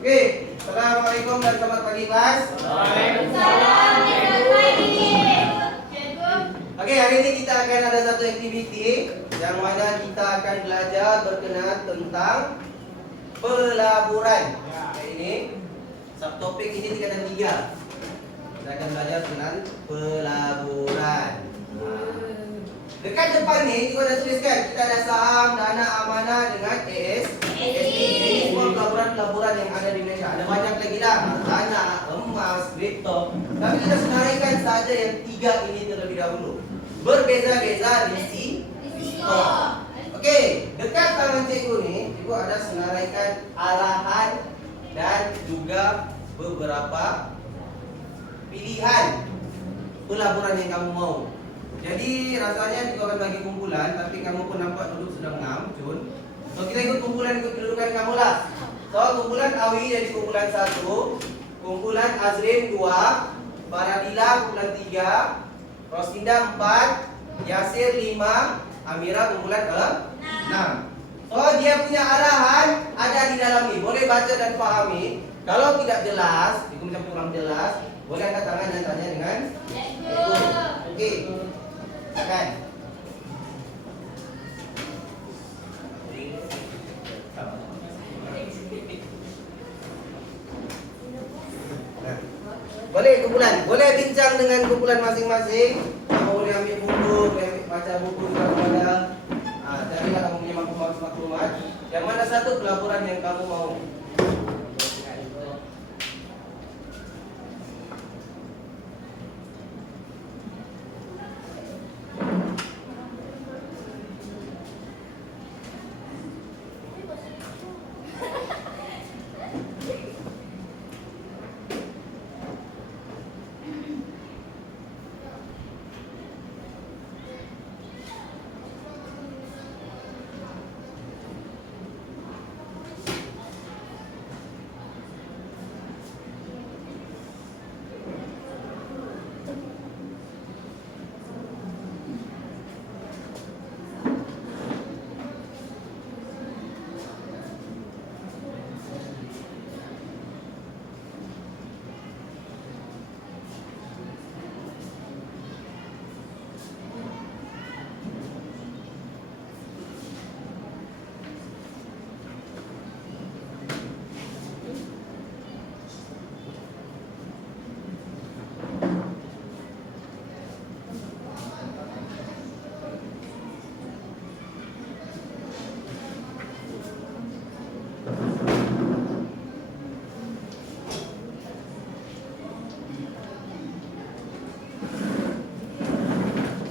Oke, assalamualaikum dan selamat pagi kelas. Waalaikumsalam. Oke, hari ini kita akan ada satu aktiviti yang mana kita akan belajar berkenaan tentang pelaburan. Ini subtopik ini ada 3. Kita akan belajar tentang pelaburan. Dekat depan nih kita ada tuliskan kita ada saham, dana, amanah dengan AS. Ini semua pelaburan yang ada di Indonesia. Ada banyak lagi lah, tanah, emas, kripto. Tapi kita senaraikan saja yang 3 ini terlebih dahulu. Berbeza-beza risiko. Oke, dekat tangan cikgu nih, cikgu ada senaraikan arahan dan juga beberapa pilihan pelaburan yang kamu mau. Jadi rasanya juga akan bagi kumpulan, tapi kamu pun nampak duduk sedang ngam, Jun. So kita ikut kumpulan, ikut kedudukan kamu lah. So kumpulan Awi jadi kumpulan 1, kumpulan Azrin 2, Faradila kumpulan 3, Rosinda 4, Yasir 5, Amira kumpulan 6. So dia punya arahan ada di dalam ini. Boleh baca dan pahami. Kalau tidak jelas, macam kurang jelas, boleh angkat tangan dan tanya dengan Oke. Silakan. Boleh kumpulan, boleh bincang dengan kumpulan masing-masing. Kamu boleh ambil buku, boleh baca buku juga kepada. Carilah kamu punya maklumat. Yang mana satu pelaburan yang kamu mau?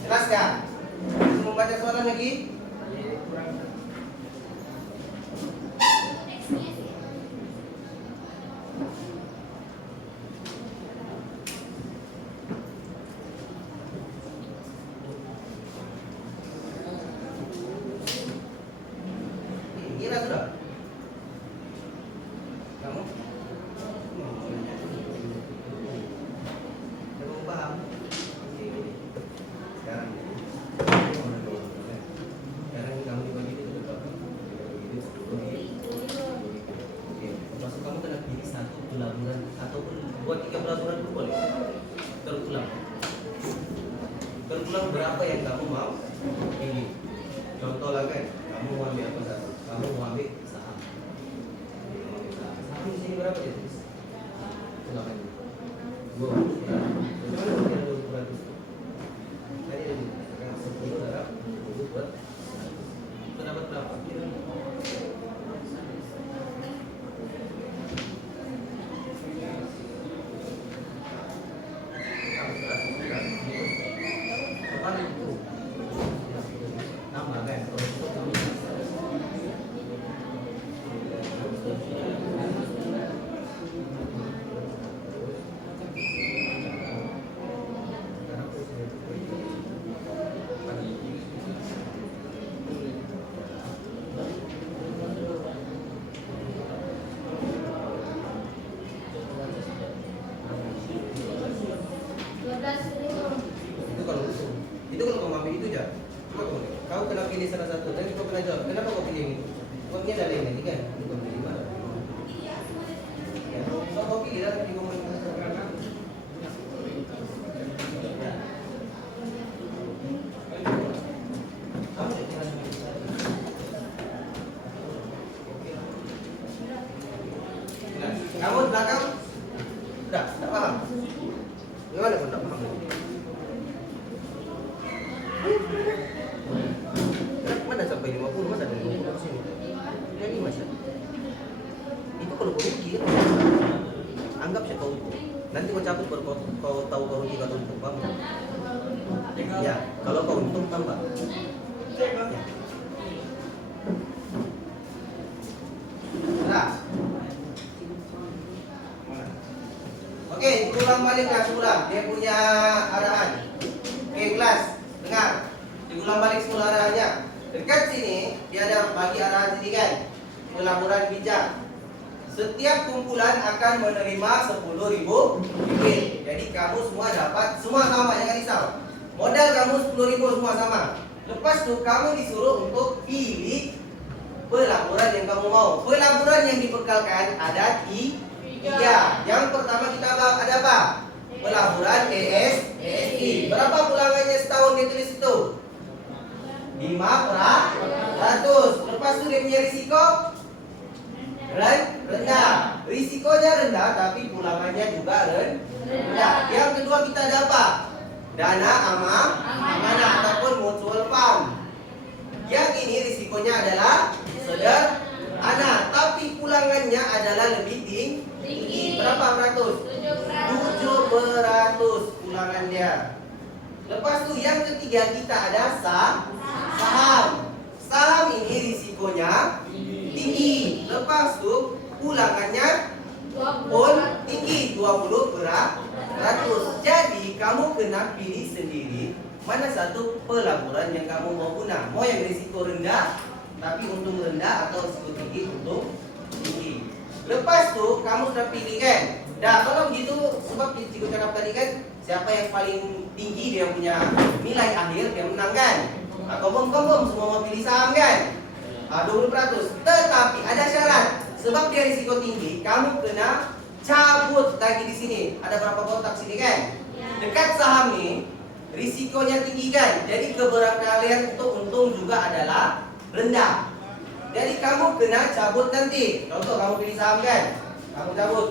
Jelaskan. Mau baca soalan lagi? Kira sudah? Kamu? Kamu paham? Sekarang kamu dibagi itu berapa? Maksud kamu kena pilih satu pelaburan ataupun buat 3 pelaburan pun boleh. Terulang berapa yang kamu mau pilih? Contoh lah kan, kamu mau ambil apa satu? Kamu mau ambil saham. Saham di sini berapa ya? Silakan. 20%. Bagaimana kira 20%? Tadi ada 10 darab 20 buat. Kita dapat berapa? Nama kan? Itu kalau kamu ambil itu aja. Kau kena pilih salah satu. Dan kau kena jawab. Kenapa kau pilih ini? Uangnya dari ini kan? Bukan dari mana? sampai 50, masa dari 50 ke sini? Jadi masa itu kalau kau rugi kan? Anggap saja kau untung. Nanti kau cabut baru kau tahu kau rugi atau untung, paham? Ya, kalau kau untung tambah. Ya. Nah. Oke, diulang baliklah semula. Dia punya arahan. Oke, kelas, dengar. Diulang balik semula arahannya. Dekat sini, dia ada bagi arahan sini kan. Pelaburan bijak. Setiap kumpulan akan menerima 10.000 ringgit. Jadi kamu semua dapat, semua sama, jangan risau. Modal kamu 10.000 semua sama. Lepas itu kamu disuruh untuk pilih pelaburan yang kamu mau. Pelaburan yang dibekalkan ada tiga. Yang pertama kita ada apa? Pelaburan ESI. Berapa pulangannya setahun dia tulis itu? 5%. Lepas itu dia punya risiko rendah. Risikonya rendah tapi pulangannya juga rendah. Yang kedua kita ada apa? Dana amanah ataupun mutual fund. Yang ini risikonya adalah sederhana tapi pulangannya adalah lebih tinggi. Berapa peratus? 7% pulangan dia. Lepas itu yang ketiga kita ada saham. Saham ini risikonya tinggi. Lepas itu pulangannya pun tinggi 20%. Jadi kamu kena pilih sendiri mana satu pelaburan yang kamu mau guna. Mau yang risiko rendah tapi untung rendah atau risiko tinggi untung tinggi. Lepas itu kamu sudah pilih kan. Dah kalau begitu sebab cikgu cakap tadi kan siapa yang paling tinggi dia punya nilai akhir dia menang kan. Confirm semua mau pilih saham kan. 20%. Tetapi ada syarat. Sebab dia risiko tinggi, kamu kena cabut lagi di sini. Ada berapa kotak sini kan? Dekat saham nih, risikonya tinggi kan? Jadi keberangkalian untuk untung juga adalah rendah. Jadi kamu kena cabut nanti. Contoh kamu pilih saham kan? Kamu cabut.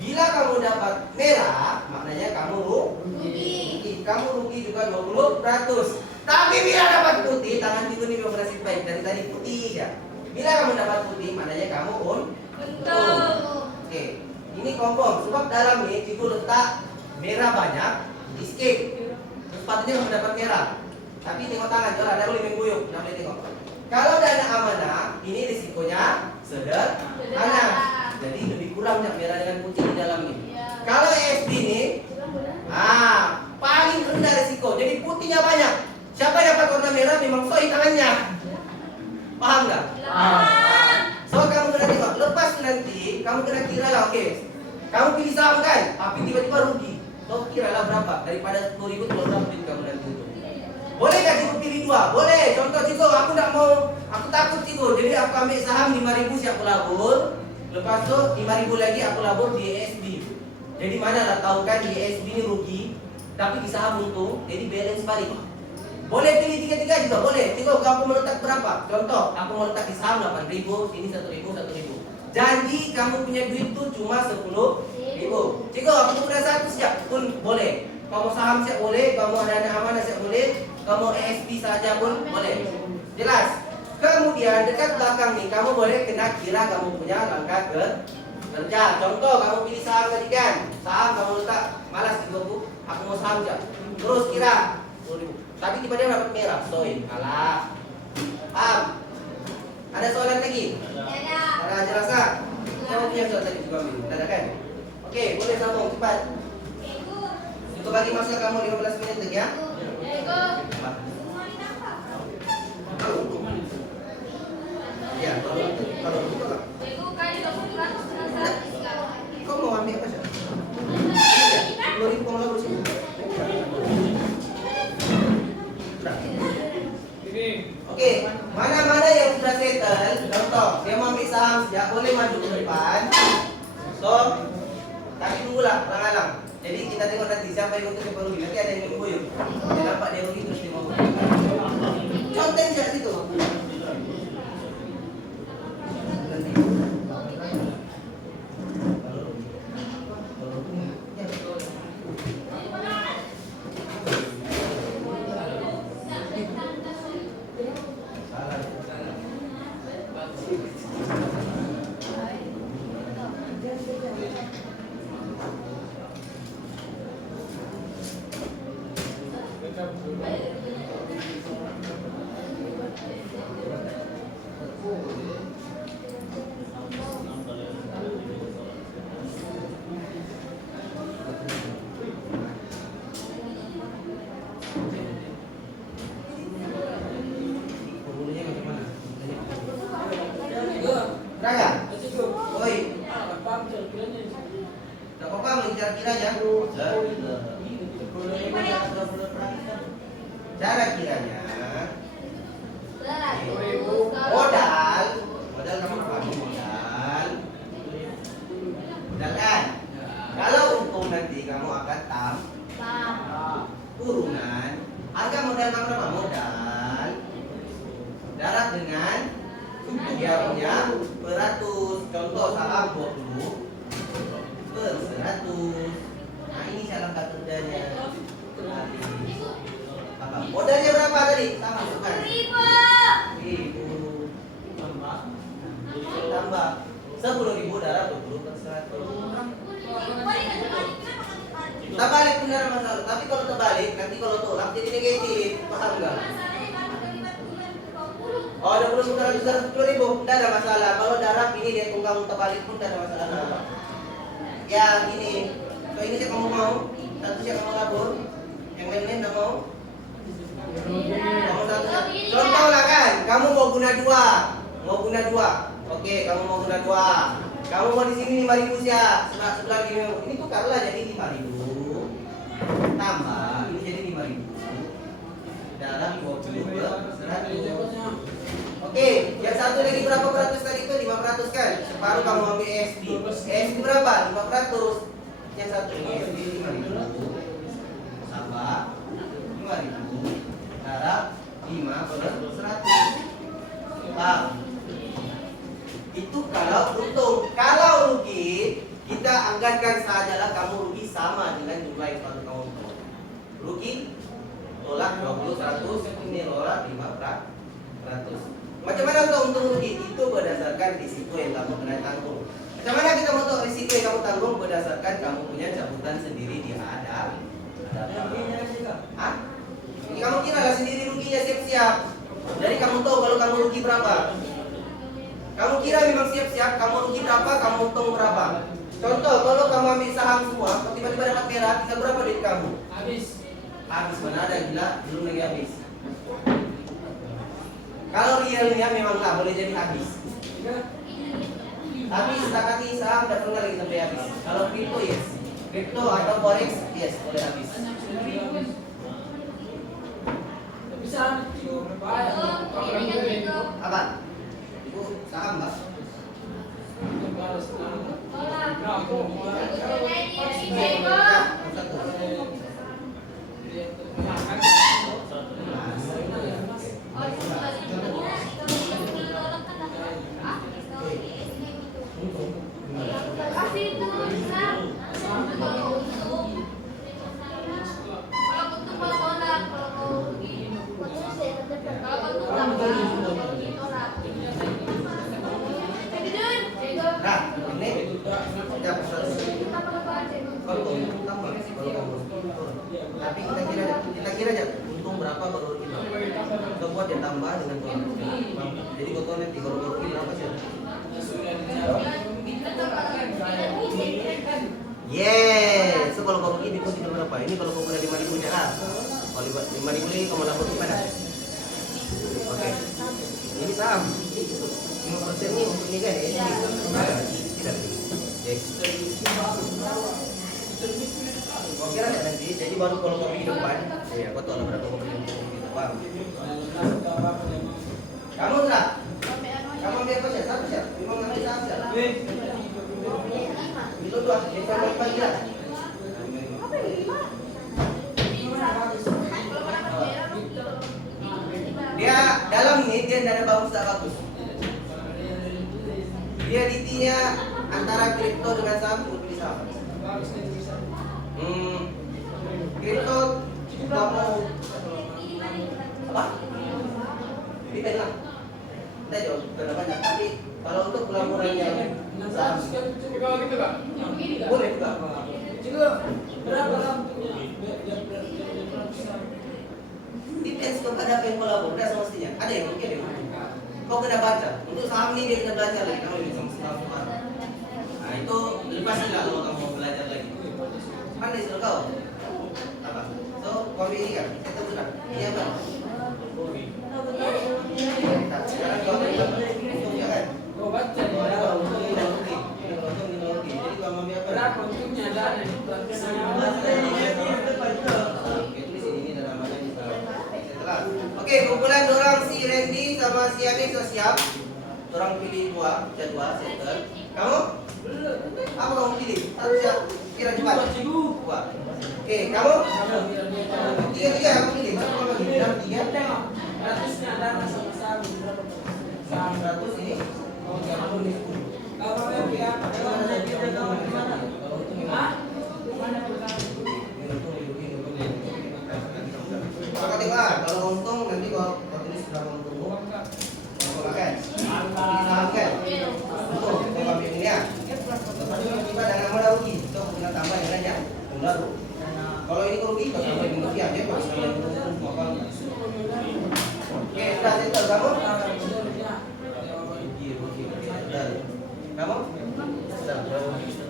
Bila kamu dapat merah, maknanya kamu rugi. Kamu rugi juga 20%. Tapi bila dapat putih, tangan cikgu ini beroperasi baik. Dari tadi putih ya. Bila kamu dapat putih, maknanya kamu untung. Oke, ini confirm. Sebab dalam ini cikgu letak merah banyak, di skip. Sepatutnya kamu dapat merah. Tapi tengok tangan, jangan ada boleh mengguyuk. Tidak boleh tengok. Kalau dana amanah, ini risikonya sederhana. Jadi lebih kurang merah dengan putih di dalam ini. Kalau ESB ini, paling rendah risiko. Jadi putihnya banyak. Siapa yang dapat warna merah memang soi tangannya. Paham nggak? So kamu kena tengok. Lepas nanti kamu kena kira lah. Oke, kamu pilih saham kan, tapi tiba-tiba rugi. So kira lah berapa daripada 10.000 berapa duit kamu nanti itu. Boleh nggak cikgu pilih dua? Boleh. Contoh cikgu, aku nggak mau, aku takut cikgu. Jadi aku ambil saham 5.000 siap aku labur. Lepas itu 5.000 lagi aku labur di ESB. Jadi mana lah tahu kan di ESB ini rugi, tapi di saham untung. Jadi balance balik. Boleh pilih tiga-tiga juga boleh. Cikgu, kamu mau letak berapa? Contoh, aku mau letak di saham 8.000, sini 1.000, 1.000. Janji kamu punya duit tuh cuma 10.000. Cikgu, aku tuh udah satu siap pun boleh. Kamu saham siap boleh, kamu ada dana amanah siap boleh, kamu ESP saja pun boleh. Jelas? Kemudian dekat belakang nih, kamu boleh kena kira kamu punya langkah kerja. Contoh, kamu pilih saham tadi kan? Saham kamu letak, malas cikgu, aku mau saham siap. Terus kira 10.000. Tapi tiba-tiba dapat merah, soin, kalah. Ada soalan lagi? Ada jelasan? Kamu punya soal tadi juga ambil, ada kan? Oke, boleh sambung cepat. Itu bagi masa kamu 15 menit lagi ya? Ya, kalau begitu lah. Kau mau ambil apa sih? 10.000 kamu lalu sih. Oke, mana-mana yang sudah settle, contoh, dia mau ambil saham sejak boleh maju ke depan. So, tapi tunggulah, alang-alang. Jadi kita tengok nanti siapa yang untuk siapa rugi. Nanti ada yang nunggu yuk. Dia nampak dia rugi terus dia mau. Contoh sejak situ. Salah. cara kiranya? Cara kiranya modal kamu pakai modal kan? Kalau untung nanti kamu akan kurungan. Harga modal kamu berapa? Modal darat dengan dia punya beratus. Contoh saham 20 per 100. Nah ini cara katanya. Modalnya berapa tadi? Sama bukan? 1000. Tambah 10.000 darat 20 per 100. Terbalik benar masalah. Tapi kalau terbalik nanti kalau tolak jadi negatif. Paham nggak? Oh, 20 per 100 10.000. Tidak ada masalah. Kalau darab ini dia tunggang terbalik pun tidak ada masalah. Ya ini. So ini saya kamu mau. Satu saya kamu labur. Yang lain-lain tidak mau. Kamu satu. Contoh lah kan. Kamu mau guna dua. Oke, kamu mau guna 2. Kamu mau di sini 5.000 ya. Sebelah gini. Ini tukarlah jadi 5.000. Tambah ini jadi 5.000. Dalam 20 per 100. Oke, yang satu lagi berapa peratus tadi itu? 500 kan? Separuh kamu ambil SD. SD berapa? 500. Yang satu ini SD 5.000. Tambah 5.000. Darab 5 per 100. Paham? Itu kalau untung. Kalau rugi, kita anggarkan sajalah kamu rugi sama dengan jumlah yang baru kamu untung. Rugi tolak 20 100, ini tolak 5%. Macam mana untuk untung rugi? Itu berdasarkan risiko yang kamu kena tanggung. Macam mana kita mau tahu risiko yang kamu tanggung? Berdasarkan kamu punya cabutan sendiri di ada. Hah? Ini kamu kira lah sendiri ruginya siap-siap. Jadi kamu tahu kalau kamu rugi berapa. Kamu kira memang siap-siap, kamu rugi berapa, kamu untung berapa. Contoh, kalau kamu ambil saham semua, tiba-tiba dapat merah, tinggal berapa duit kamu? Habis mana ada gila, belum lagi habis. Kalau realnya memang lah boleh jadi habis. Tapi setakat ini saham tidak pernah lagi sampai habis. Kalau kripto yes, kripto atau forex yes boleh habis. Apa? Ibu saham mbak? Tapi kita kira aja untung berapa baru kita buat dia tambah dengan total. Jadi totalnya 3 baru berapa sih? Yes. So kalau kamu ini deposit berapa? Ini kalau kamu udah 5.000 ya. Kalau 5.000 ini kamu lapor gimana? Oke. Ini saham. 5% ini untuk ini kan ya? Tidak. Yes. Kau kira nggak nanti? Jadi baru kalau kamu di depan, ya kau tahu berapa kamu di depan. Kamu enggak? Kamu ambil apa sih? Satu sih? Kamu ambil saham sih? Itu dua. Yang sama apa aja? Dia dalam ini dia tidak ada bagus tak bagus. Dia DT-nya antara kripto dengan saham, pilih saham. Kripto kamu apa? Depend lah. Kita jauh berapa banyak. Tapi kalau untuk pelaburan yang saham, boleh juga. Juga berapa lama? Depends kepada apa yang mau labur. Tidak semestinya. Ada yang mungkin yang kau kena baca. Untuk saham ini dia kena belajar lagi. Kamu bisa saham. Nah itu lepas juga kalau kamu mau belajar lagi. Mana istilah kau? Apa? So, kau ini kan? Kita sudah. Ini apa? Sekarang kau beri apa? Untung ya kan? Kau baca. Untung. Jadi kau ambil apa? Berapa untungnya? sama si Ade sudah siap? Orang pilih dua, center. Kamu? Apa kamu pilih? Satu siap. Kira cepat. Dua. Oke, kamu? Tiga kamu pilih. Satu kamu pilih. Tiga. 100 ini. Maka tengok, kalau untung nanti kalau tulis berapa untungmu, mau makan, makan, untung, kita ambil ini ya. Lepas itu tiba dan nama rugi, kita punya tambah yang lain ya, baru. Kalau ini rugi, kita tambah yang rugi aja, pas kalian untung makan. Oke, sudah settle kamu? Kamu?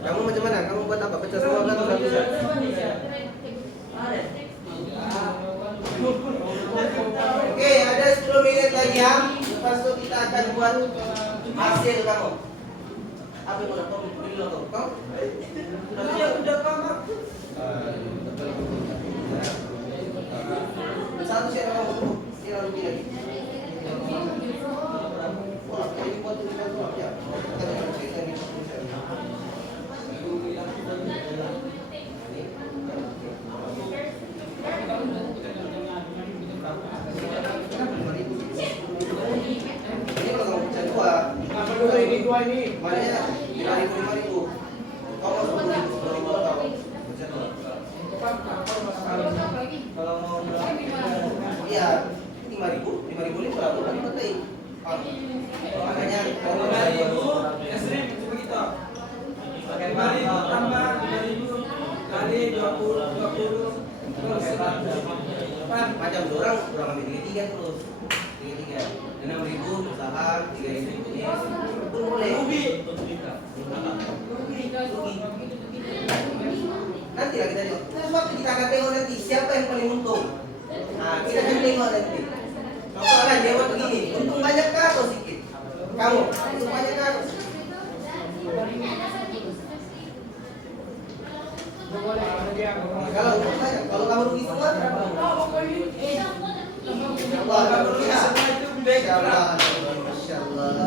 Kamu macam mana? Kamu buat apa? Pecah semua atau satu? Oke, ada 10 menit lagi ya. Lepas itu kita akan buat hasil kamu. Apa yang udah kau pilih lo kau? Udah kamu. Satu siapa kamu? Siapa lebih lagi? Wah, ini buat tulisan tuh ya. Ini makanya 5.000. Kamu kalau mau iya 5.000 ini berapa kali penting. Makanya kalau 5.000 begitu. 5.000 tambah 5.000 kali 20 terus macam orang ambil tiga terus 6.000 usaha 3.000 ini pun boleh rugi. Nanti lah kita lihat. Terus waktu kita akan tengok nanti siapa yang paling untung. Nah kita akan tengok nanti. Kalau kan jawab begini, untung banyak kah atau sedikit? Kamu untung banyak kah atau sedikit? Kalau untung banyak, kalau kamu rugi semua berapa? Wah, kamu rugi ya? Masya Allah.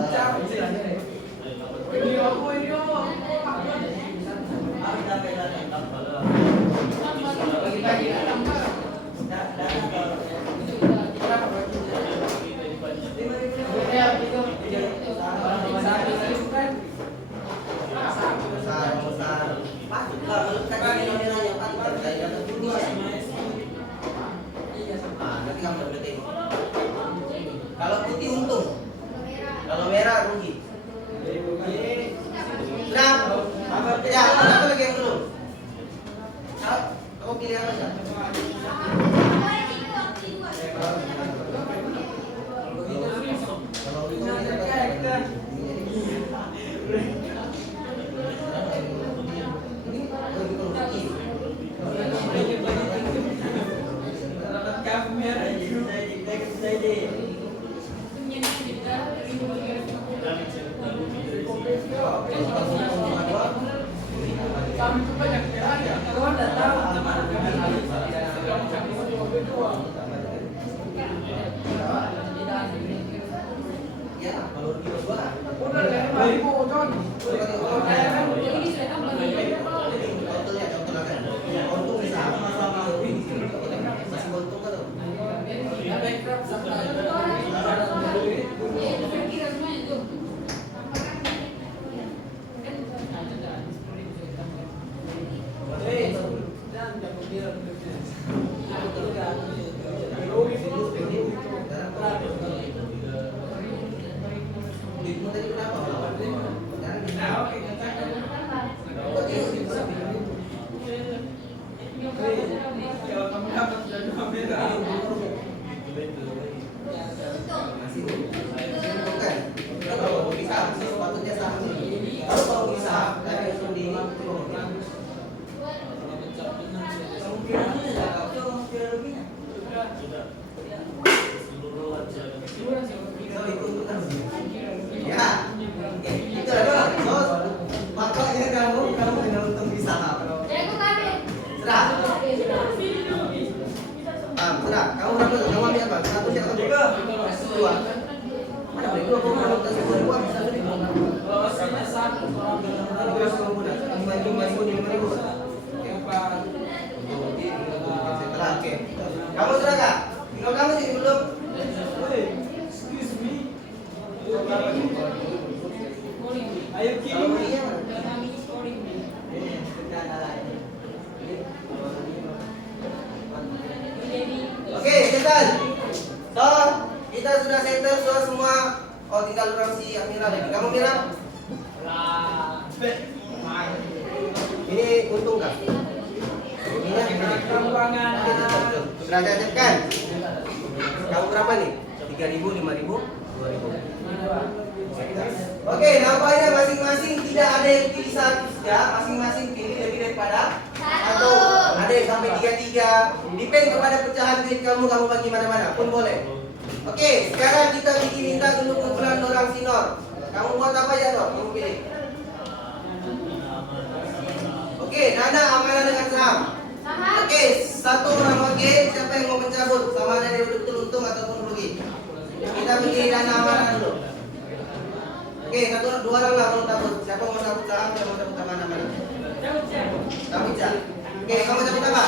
Kalau putih untung, kalau merah rugi. Sudah? Ya, apa lagi yang belum? Kamu pilih apa sih? Ya, kalau rugi dua. Ya, Ayo Kalau kirim. belinya mana? Oke, settle. So, kita sudah settle semua. Oh, tinggal orang si Amira lagi. Kamu Mira? Ini untung nggak? Kambangan. Sudah kan? Kamu berapa nih? 3.000, 5.000, 2.000. Oke, nampaknya masing-masing tidak ada yang pilih satu ya. Masing-masing pilih lebih daripada satu. Ada yang sampai 3-3. Depend kepada pecahan duit kamu bagi mana-mana pun boleh. Oke, sekarang kita minta dulu kumpulan orang sinor. Kamu buat apa ya, Dok? Kamu pilih. Oke, Nana amanah dengan saham. Oke, satu orang oke. Siapa yang mau mencabut? Sama ada dia betul untung ataupun rugi. Kita pilih Nana amanah dulu. Oke, dua orang lah kalau cabut. Siapa mau cabut saham? Siapa mau cabut amanah mana? Cabut ya. Oke, kamu cabut apa?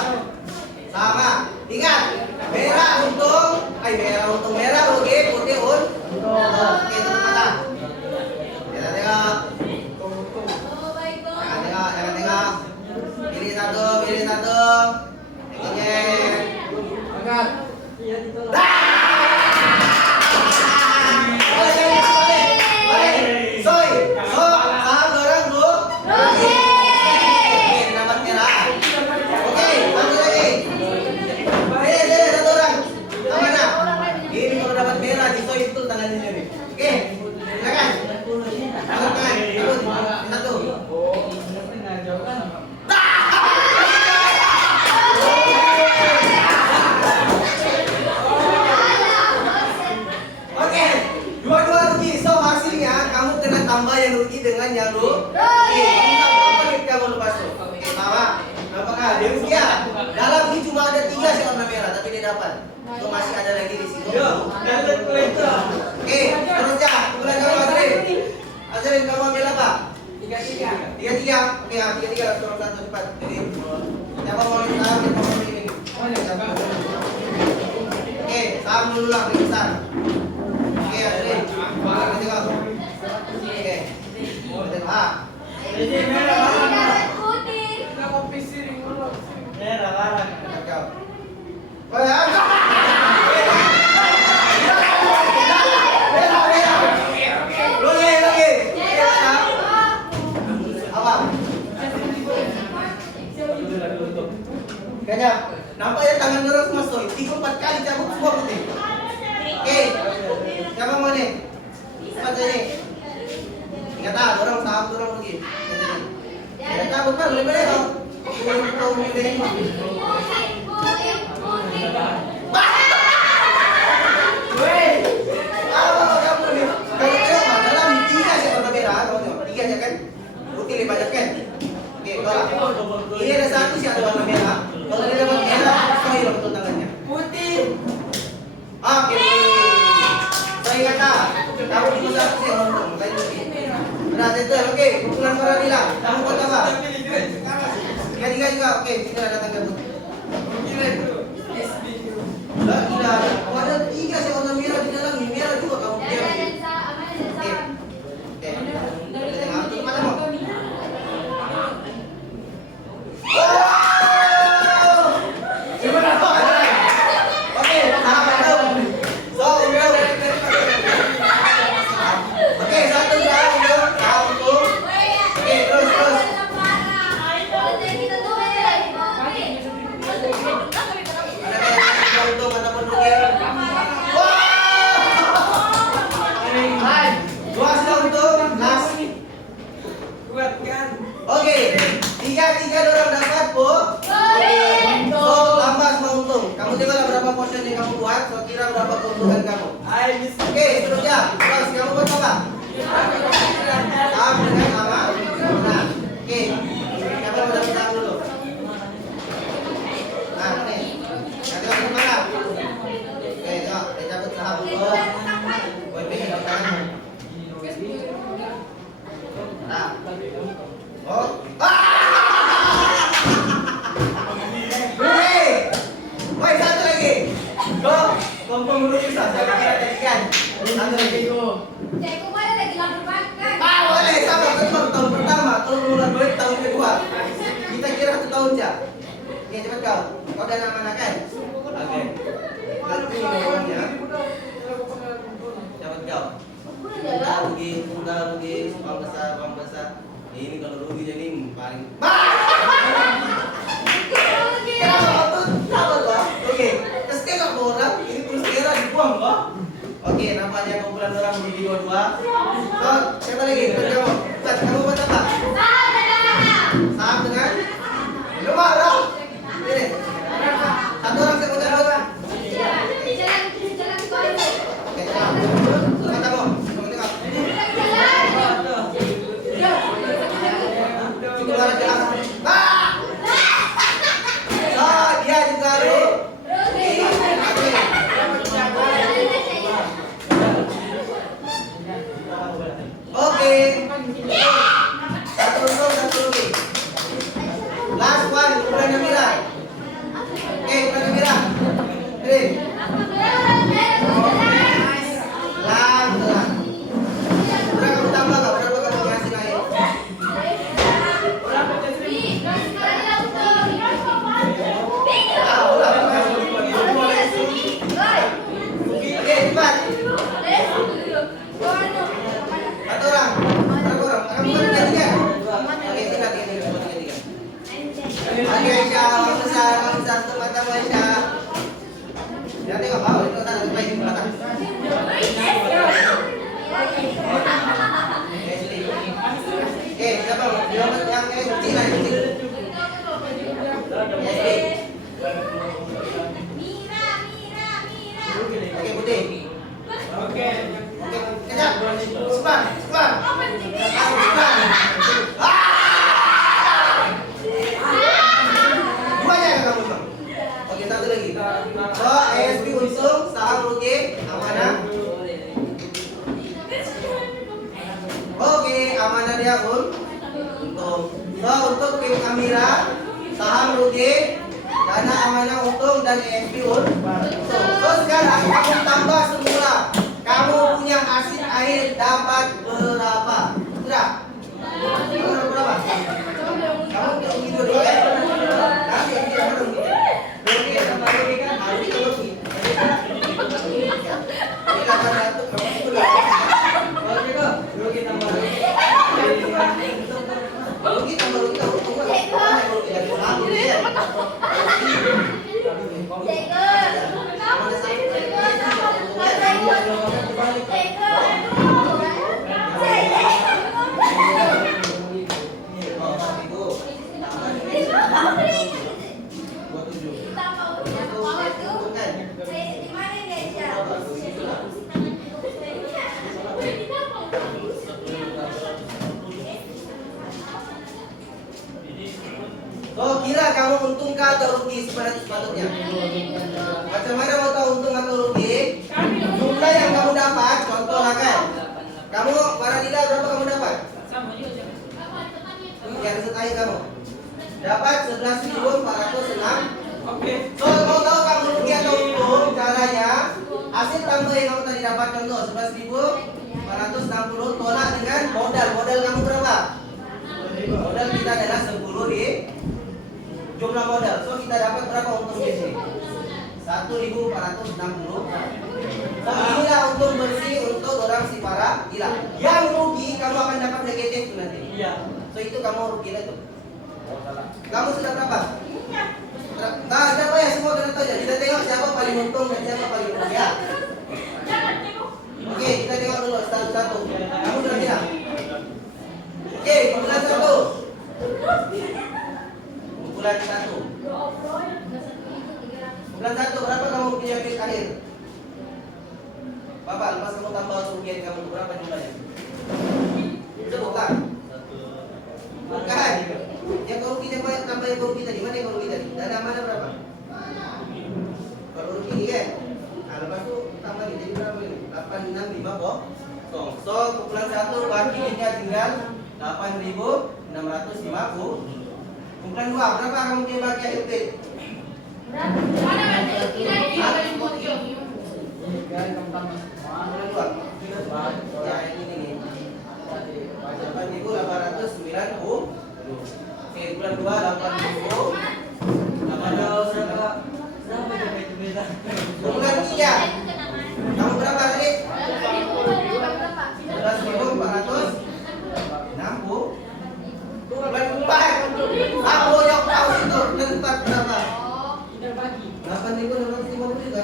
Sama. Ingat, merah untung. Merah rugi, putih untung. Oke, tepuk tangan. Kita tengok. Jangan tengok. Pilih satu. Angkat. Saham orang dulu. Oke, dapat merah. Oke, satu lagi. Satu orang. Mana? Ini kalau dapat merah di soy itu tangannya ini. Oke, silakan. Silakan. Satu. Oke, dua-dua rugi. So hasilnya kamu kena tambah yang rugi dengan yang rugi. Kamu lupa so. Oke, sama. Apakah dia rugi ya? Dalam ini cuma ada 3 sih warna merah, tapi dia dapat. So masih ada lagi di situ. Oke, terus ya. Mulai kamu Azrin, kamu ambil apa? 3-3. Oke, 3-3 langsung satu cepat. Jadi siapa mau ini saham, siapa mau ini. Oke, saham dulu lah besar. Oke, Azrin. Kita tengok. Oke. Kita tengok. Merah warna. Kayaknya nampaknya tangan terus Mas Soy. 3-4 kali cabut semua putih. Oke. Siapa mau nih? Cepat ini. Ingat ah, orang saham orang rugi. Ya cabut kan boleh dong. Ini ada satu sih ada warna merah. Kalau dia dapat merah, saya betul tangannya. Putih. Oke. Saya kata, kamu di satu sih untung, makanya rugi. Sudah settle, oke. Kumpulan para nila, kamu buat apa? 3-3 juga, oke. Sini ada tangga putih. Lah, gila. Oh, ada 3 sih warna merah di dalam. Ini merah juga kamu pilih. Oke. Kita tengok tuh mana mau? Oke, 3-3 orang dapat, Bu. So, tambah semua untung. Kamu tinggal berapa portion yang kamu buat, so kira berapa keuntungan kamu. Oke, seterusnya. Terus, kamu buat apa? Saham dengan apa? Nah, oke. Siapa mau dapat saham dulu? Nah, ini. Nanti langsung mana? Oke, yuk. Kita cabut saham dulu. Gue pengen dapat tangan. Nah. Oh. Woi, satu lagi. Go. Kompong dulu bisa. Saya kira tadi kan. Satu lagi. Ah, boleh, sama betul. Tahun pertama, tahun bulan baru tahun kedua. Kita kira 1 tahun aja. Oke, cepat kau. Kau udah nama kan? Oke. Nanti ngomongnya. Cepat kau. Tunggal rugi, uang besar. Ini kalau rugi jadi paling. Kenapa kau tuh sabar lah? Oke, terus kira orang ini terus kira dibuang loh. Oke, namanya kumpulan orang di dua-dua. So, siapa lagi? Kamu buat apa? Saham dengan? Belum ada. Ini. Satu orang sebut apa? Oke, coba kamu. Cukup orang jelas. Oh, dia juga rugi. Oke. Satu untung, satu rugi. Last one, kumpulan Namira. Oke, kumpulan Namira. Ready? Pelan. Udah kamu tambah nggak? Berapa kamu ngasih naik? Udah. Oke, cepat. Satu orang. Berapa orang? Kamu kan tiga. Oke, tiga. Oke, Aisyah, orang besar, satu mata Aisyah. Ya tengok bawah, itu tak ada baik di belakang. Oke, siapa? Yang kecil lah, kecil. Oke, putih. Oke. Oke, kejar. Cepat. Dua aja yang kamu untung. Oke, satu lagi. So, ASP untung, saham rugi, amanah. Oke, amanah dia untung. So, untuk tim Amira, saham rugi, dana amanah untung dan ASP untung. So, sekarang kamu tambah semula. Kamu punya hasil akhir dapat berapa? Sudah? Kamu dapat berapa? Kamu rugi dua ya? Nanti rugi apa rugi? Rugi tambah rugi kan? Rugi tambah rugi. Ini 800 kamu itu lah. Oke kok? Rugi tambah rugi. Rugi tambah rugi kamu untung kan? Rugi dari saham rugi ya? Oh, kira kamu untung kah atau rugi sepatutnya? Macam mana mau tahu untung atau rugi? Jumlah yang kamu dapat, contoh lah kan. Kamu Faradila berapa kamu dapat? Yang setai kamu dapat 11.406. Oke. So, mau tahu kamu rugi atau untung? Caranya hasil tambah yang kamu tadi dapat, contoh 11.460 tolak dengan modal. Modal kamu berapa? Modal kita adalah 10 di jumlah modal. So kita dapat berapa untung di sini? 1.460. So inilah untung bersih untuk orang si para gila. Yang rugi kamu akan dapat negatif nanti. Iya. So itu kamu rugi lah itu. Kamu sudah berapa? Nah, siapa ya semua kena tahu ya. Kita tengok siapa paling untung dan siapa paling rugi ya. Oke, kita tengok dulu satu-satu. Kamu sudah bilang? Oke, kumpulan satu. Kumpulan satu. Kumpulan satu, berapa kamu punya bis akhir? Bapak, lepas kamu tambah kerugian kamu, berapa jumlahnya? Itu bukan? Bukan. Yang kerugian yang banyak tambah yang kerugian tadi, mana yang kerugian tadi? Dana mana berapa? Kalau rugi ini kan? Nah, lepas itu tambah ini, jadi berapa ini? 865 kok. So, kumpulan satu, bagiannya tinggal 8.650. Kumpulan dua, berapa kamu punya bagi akhir bid? Kumpulan dua. Ya ini nih. 8.890. Oke, bulan 2 8.000. Bulan 3. Kamu berapa tadi? 11.460. Bulan 4. Aku yang tahu itu tempat berapa? 8.650 juga.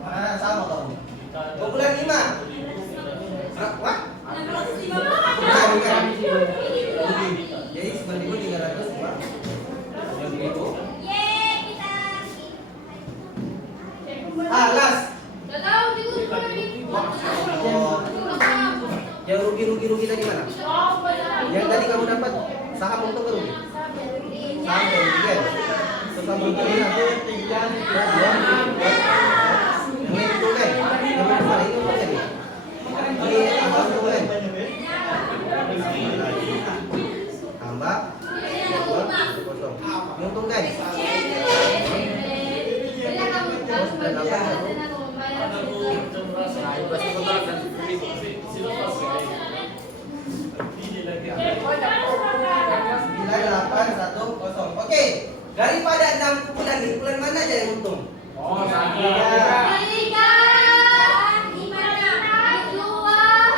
Mana sama kamu? Bulan 5. Wah? Bukan. Jadi 9.300 Pak. 9.000. Last. Yang rugi tadi mana? Yang tadi kamu dapat saham untung ke rugi? Saham ya rugi kan? Saham untung ini aku yang itu kan? Yang mana itu kan tadi? Ini apa untung kan? Tambah kosong. Untung kan? Oke, daripada 6 bulan nih, bulan mana aja yang untung? Oh,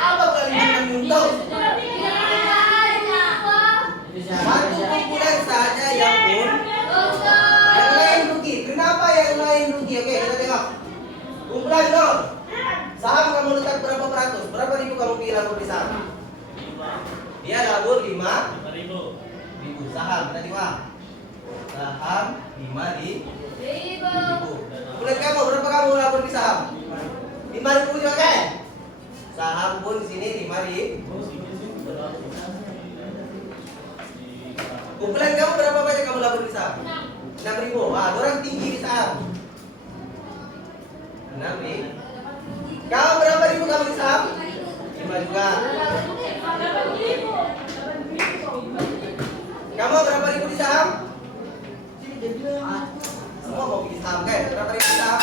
Apa bulan yang untung? Satu bulan saja yang yang lain rugi. Kenapa yang lain rugi? Oke, kita tengok. Kumpulan dong. Saham kamu letak berapa peratus? Berapa ribu kamu pilih labur di saham? Dia labur 5.000. Saham, kita tengok. Saham 5.000. Kumpulan kamu berapa kamu labur di saham? 5.000 juga kan? Saham pun di sini 5.000. Kumpulan kamu berapa banyak kamu labur di saham? 6.000. Wah, orang tinggi di saham. 6.000. Kamu berapa ribu kamu di saham? 5 juga. Kamu berapa ribu di saham? Semua mau bikin saham kan? Berapa ribu di saham?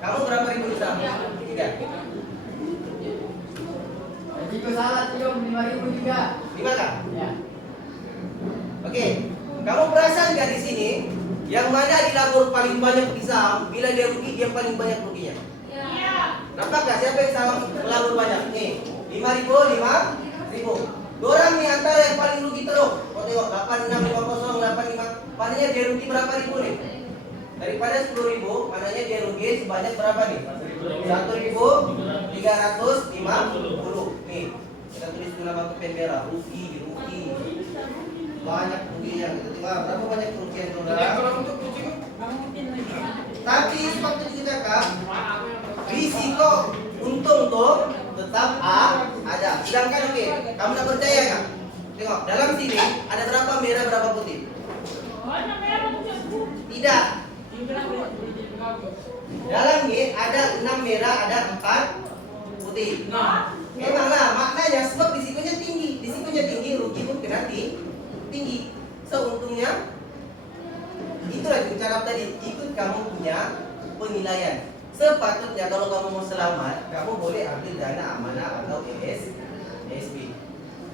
Kamu berapa ribu di saham? 3. Jika salah cium 5.000 juga. 5 kah? Ya. Oke. Kamu perasan nggak di sini? Yang mana dilabur paling banyak di saham? Bila dia rugi, dia paling banyak ruginya. Nampaklah siapa yang saham melabur banyak? Nih, 5.000, 5.000. Dua orang nih antara yang paling rugi terus. Kau tengok 8650, 85. Maknanya dia rugi berapa ribu nih? Daripada 10.000, maknanya dia rugi sebanyak berapa nih? 1.350. Nih, kita tulis dulu nama pen merah. Rugi. Banyak ruginya. Kita tengok berapa banyak kerugian saudara. Tapi seperti kita kak, risiko untung tuh tetap ada. Sedangkan oke, kamu tak percaya kan? Tengok dalam sini ada berapa merah berapa putih? Tidak. Dalam ini ada 6 merah ada 4 putih. Memanglah maknanya sebab risikonya tinggi, rugi pun kena tinggi. Seuntungnya itulah cara tadi, ikut kamu punya penilaian. Sepatutnya kalau kamu mau selamat, kamu boleh ambil dana amanah atau ESP.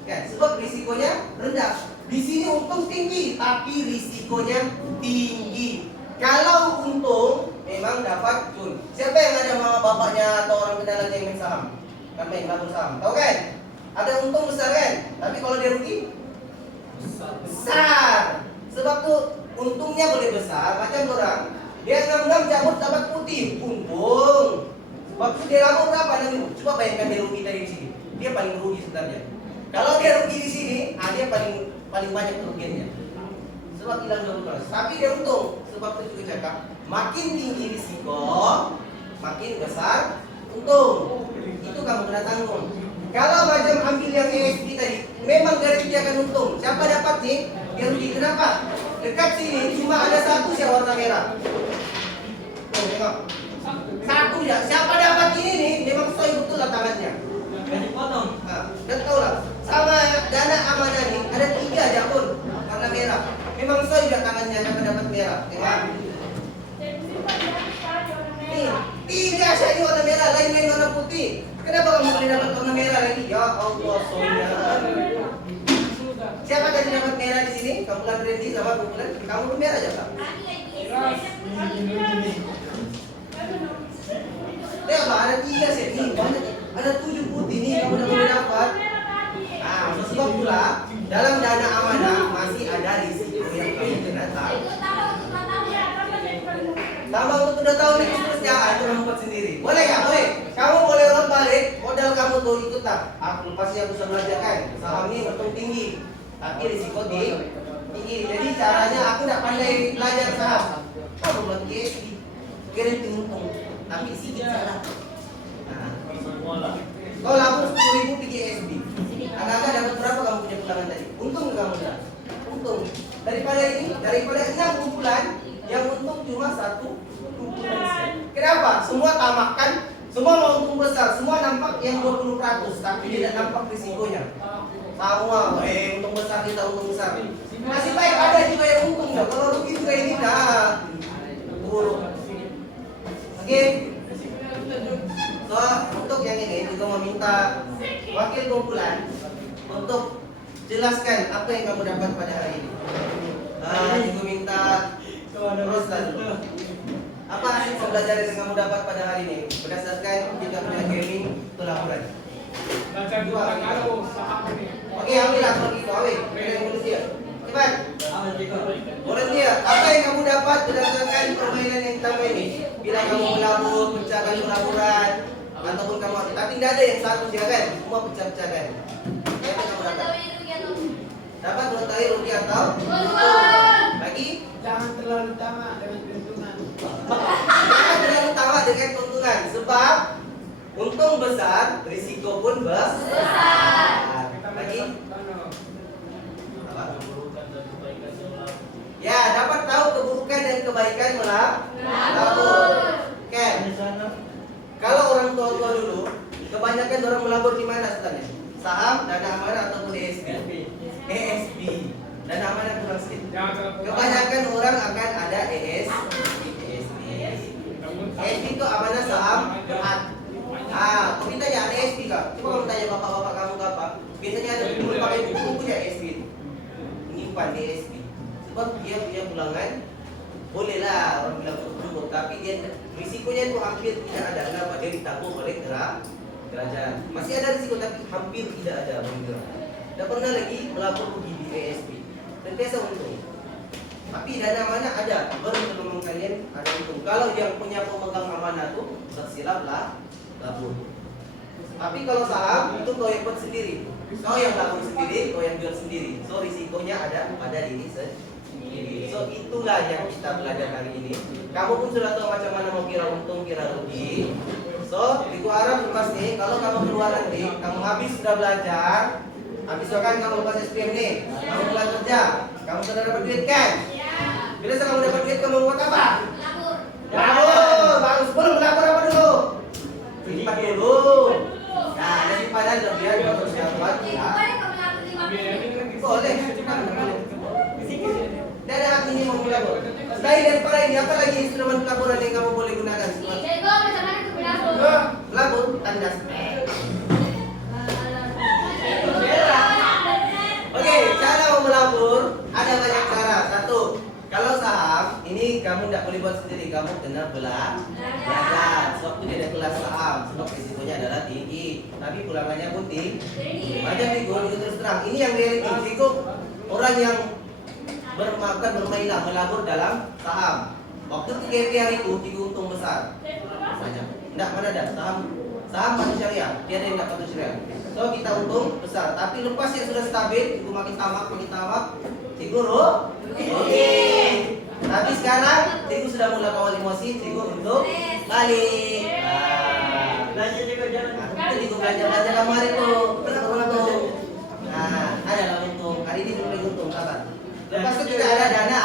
Kan? Sebab risikonya rendah. Di sini untung tinggi, tapi risikonya tinggi. Kalau untung memang dapat cun. Siapa yang ada mama bapaknya atau orang kenalannya yang main saham? Kan main labur saham, tahu kan? Ada untung besar kan? Tapi kalau dia rugi besar. Sebab tuh untungnya boleh besar, macam orang dia ngam-ngam cabut dapat putih, untung. Waktu dia labur berapa nanti? Coba bayangkan dia rugi dari sini. Dia paling rugi sebenarnya. Kalau dia rugi di sini, dia paling banyak kerugiannya. Sebab hilang 20%. Tapi dia untung. Sebab itu juga cakap, makin tinggi risiko, makin besar untung. Itu kamu kena tanggung. Kalau macam ambil yang ESP tadi, memang garansi dia akan untung. Siapa dapat nih? Dia rugi. Kenapa? Dekat sini cuma ada satu yang warna merah. Tuh, tengok. Satu ya. Siapa dapat ini nih? Memang sesuai betul lah tangannya. Dan tahu lah. Sama dana amanah nih, ada 3 aja pun warna merah. Memang saya juga tangannya akan dapat merah. Memang. Nih, 3 saya ini warna merah, lain-lain warna putih. Kenapa kamu boleh dapat warna merah lagi? Ya Allah, Sonia. Siapa tadi dapat merah di sini? Kamu bulan Randy sama bulan. Kamu pun merah aja, Pak. Lihat, Pak, ada 3 set nih, banyak. Ada 7 putih nih, kamu udah boleh dapat. Nah, sebab pula dalam dana amanah masih ada risiko yang kamu kena tahu. Tambah untuk udah tahu nih terusnya, itu kamu buat sendiri. Boleh ya, boleh. Kamu boleh ulang balik, modal kamu tuh ikut tak. Aku pasti aku sudah belajarkan. Saham ini untung tinggi, tapi risiko tinggi. Jadi caranya aku tidak pandai belajar saham. Kamu buat GSB, kira untung, tapi sedikit salah. Nah, kalau labur 10.000 PGSB, agak-agak dapat berapa kamu punya pulangan tadi? Untung nggak kamu dah? Untung. Daripada 6 kumpulan, yang untung cuma 1 kumpulan. Kenapa? Semua tamakkan, semua mau untung besar, semua nampak yang 20%, tapi tidak nampak risikonya. Semua, untung besar kita untung besar. Masih baik ada juga yang untung dah. Kalau rugi juga ini dah buruk. Oke. So, untuk yang ini juga meminta wakil kumpulan untuk jelaskan apa yang kamu dapat pada hari ini. Juga minta Rostan. Apa hasil pembelajaran yang kamu dapat pada hari ini berdasarkan kita punya gaming itu laporan. Oke, ambillah kalau gitu, awe. Volunteer. Cepat. Volunteer. Apa yang kamu dapat berdasarkan permainan yang kita main ini? Bila kamu melabur, pecahkan pelaburan, ataupun kamu, tapi tidak ada yang satu ya kan? Semua pecah-pecahkan. Apa yang kamu dapat? Dapat mengetahui rugi atau untung. Lagi? Jangan terlalu tamak dengan keuntungan. Jangan terlalu tamak dengan keuntungan, sebab untung besar, risiko pun besar. Lagi? Apa? Ya, dapat tahu keburukan dan kebaikan melabur. Oke. Kalau orang tua dulu, kebanyakan orang melabur di mana sebenarnya? Saham, dana amanah ataupun ESB? ESB. Dana amanah kurang sedikit. Kebanyakan orang akan ada ESB. ESB itu amanah saham berat. Kau minta ya ada ESB kak? Coba kamu tanya bapak-bapak kamu apa? Biasanya ada dulu pakai buku punya ESB. Menyimpan di ESB. Sebab dia punya pulangan, bolehlah orang bilang cukup, tapi dia risikonya itu hampir tidak ada. Kenapa? Dia ditabung oleh kerajaan. Masih ada risiko tapi hampir tidak ada. Tidak pernah lagi melapor rugi di ESB. Dan biasa untung. Tapi dana amanah ada, baru teman kalian ada untung. Kalau yang punya pemegang amanah tuh tersilaplah labur. Tapi kalau saham itu kau yang buat sendiri, kau yang labur sendiri, kau yang jual sendiri. So risikonya ada pada diri sendiri. So itulah yang kita belajar hari ini. Kamu pun sudah tahu macam mana mau kira untung, kira rugi. So, Ibu harap lepas nih, kalau kamu keluar nanti, kamu habis sudah belajar, habis kan kamu lepas SPM nih, kamu pulang kerja, kamu sudah dapat duit kan? Bila kamu dapat duit, kamu buat apa? Labur, bagus. Belum melabur apa dulu? Simpan dulu. Nah, ada simpanan biar kamu terus dapat. Boleh. Dan hak ini mau melabur. Selain daripada ini, apa lagi instrumen pelaburan yang kamu boleh gunakan? Melabur, tandas. Oke, cara mau melabur ada banyak cara. Satu, kalau saham ini kamu tidak boleh buat sendiri, kamu kena belajar. Sebab itu ada kelas saham, sebab risikonya adalah tinggi, tapi pulangannya pun tinggi. Macam itu terus terang. Ini yang reality. Risiko orang yang bermainlah melabur dalam saham. Waktu 3 hari itu 3 untung besar. Banyak. Enggak, mana ada saham patuh syariah. Dia ada yang enggak patuh syariah. So kita untung besar, tapi lepas yang sudah stabil, itu makin tamak, Cikgu rugi. Tapi sekarang Cikgu sudah mulai kawal emosi, Cikgu untuk balik. Belajar juga jalan. Itu Cikgu belajar kamu hari itu. Betul. Nah, ada lah untung. Hari ini mulai untung, kapan? Lepas itu kita ada dana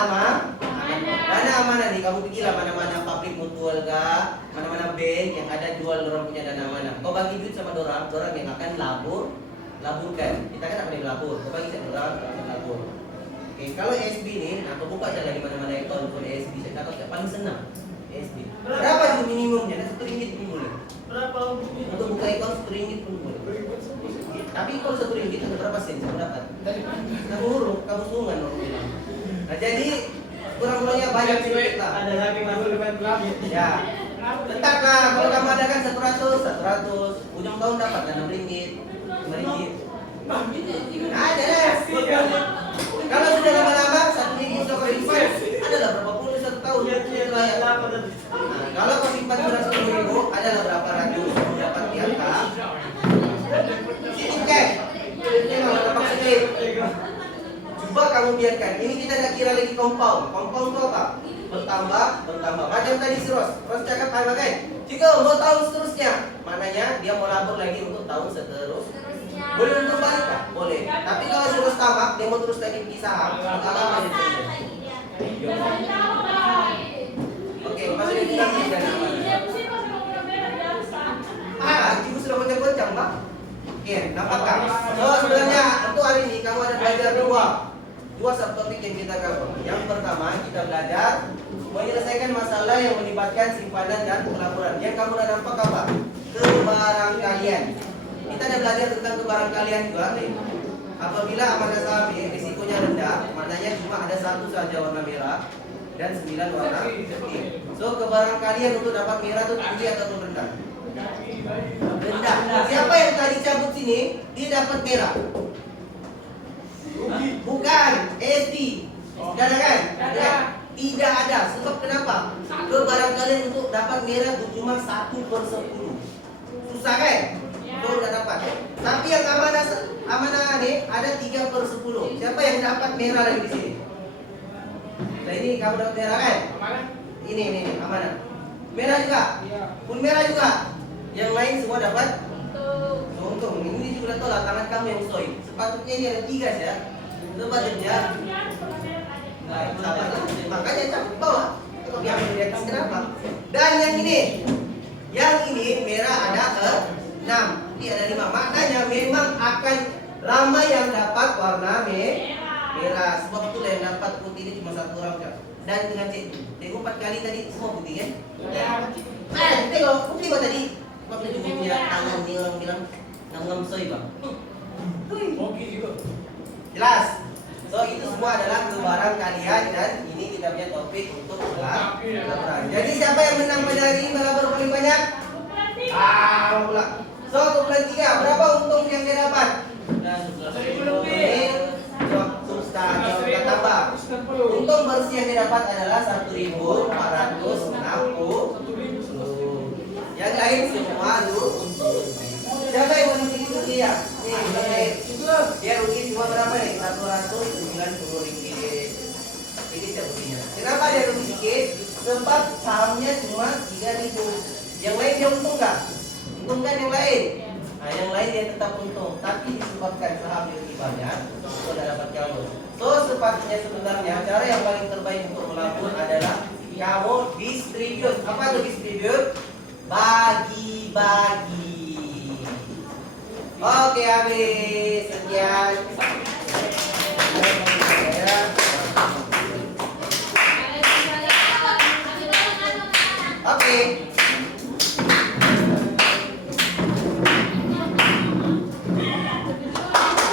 amanah nih. Kamu pikirlah mana-mana pabrik mutual kah, mana-mana bank yang ada jual orang punya dana amanah. Kau bagi duit sama dorang yang akan labur laburkan. Kita kan apa nih melabur? Kau bagi saya berapa melabur. Oke, kalau SB nih, nah kau buka jalan di mana-mana itu untuk SB. Saya kata saya paling senang SB. Berapa itu minimumnya? Nah, RM1 pun boleh. Berapa untuk Untuk buka account RM1 pun boleh. Tapi kalau RM1 itu berapa sen saya dapat? Kamu huruf, kamu sungan orang bilang. Nah jadi kurang-kurangnya banyak sih kita. ada lagi masuk depan lagi. Ya. Letaklah kalau kamu ada kan 100, ujung tahun dapat RM6, RM5. Ada lah. Kalau sudah lama-lama RM1 sudah kau simpan, adalah berapa puluh 1 tahun. Itulah ya. Nah, kalau kau simpan sudah RM10.000, adalah berapa ratus dapat tiap tahun. Oke, ini mau dapat sedikit. Coba kamu biarkan. Ini kita nak kira lagi compound. Compound itu apa? Bertambah. Macam tadi si Ros cakap apa kan? Jika mau tahun seterusnya, maknanya dia mau labur lagi untuk tahun seterusnya. Boleh untuk balik tak? Boleh. Tapi kalau si Ros tamak, dia mau terus lagi pergi saham. Agak lama dia terus. Oke, masuk kita dan apa? Ibu sudah goncang-goncang, Pak. Oke, nampakkan. So, sebenarnya untuk hari ini kamu ada belajar dua subtopik yang kita cover. Yang pertama kita belajar menyelesaikan masalah yang melibatkan simpanan dan pelaporan. Yang kamu udah nampak apa? Kebarangkalian. Kita ada belajar tentang kebarangkalian juga nih. Apabila amanah saham risikonya rendah, maknanya cuma ada satu saja warna merah dan 9 warna putih. So kebarangkalian untuk dapat merah itu tinggi atau rendah? Rendah. Siapa yang tadi cabut sini, dia dapat merah. Bukan, SD. Tidak ada kan? Tidak ada. Sebab kenapa? Kebarangkalian untuk dapat merah itu cuma 1/10. Susah kan? Itu udah dapat. Tapi yang amanah nih ada 3/10. Siapa yang dapat merah lagi di sini? Nah ini kamu dapat merah kan? Ini amanah. Merah juga. Pun merah juga. Yang lain semua dapat untung. Ini juga tahu lah tangan kamu yang soy. Sepatutnya ini ada 3 ya. Sepatutnya. Nah, makanya cabut bawah. Kau biar di atas kenapa? Dan yang ini merah ada 6. Ini ada 5. Maknanya memang akan lama yang dapat warna merah. Sebab itu yang dapat putih ini cuma 1 orang kan. Dan dengan tengok 4 kali tadi semua putih kan? Tengok putih kok tadi. Sebab dia juga punya tangan ni orang bilang ngam soy bang. Jelas. So itu semua adalah kebarangkalian dan ini kita punya topik untuk pelaporan. Jadi siapa yang menang pada hari ini melabur paling banyak? Pula. So kumpulan 3 berapa untung yang dia dapat? Kita tambah. Untung bersih yang dia dapat adalah 1.460. Yang lain semua siapa yang mengisi itu dia? Dia rugi cuma berapa nih? RM190. Ini ruginya. Kenapa dia rugi sedikit? Sebab sahamnya cuma 3.000. Yang lain dia untung nggak? Untung kan yang lain? Nah yang lain dia tetap untung. Tapi disebabkan saham yang lebih banyak, sudah dapat kamu. So sepatutnya sebenarnya cara yang paling terbaik untuk melabur adalah kamu distribute. Apa itu distribute? Bagi-bagi. Oke, habis. Sekian. Oke.